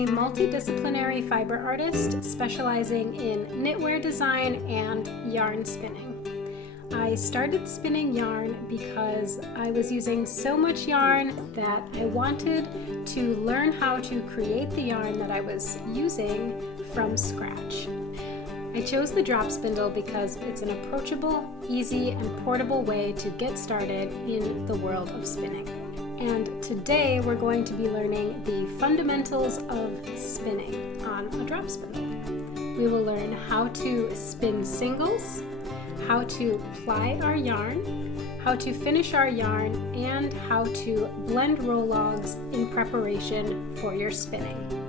a multidisciplinary fiber artist specializing in knitwear design and yarn spinning. I started spinning yarn because I was using so much yarn that I wanted to learn how to create the yarn that I was using from scratch. I chose the drop spindle because it's an approachable, easy, and portable way to get started in the world of spinning. And today we're going to be learning the fundamentals of spinning on a drop spindle. We will learn how to spin singles, how to ply our yarn, how to finish our yarn, and how to blend roll logs in preparation for your spinning.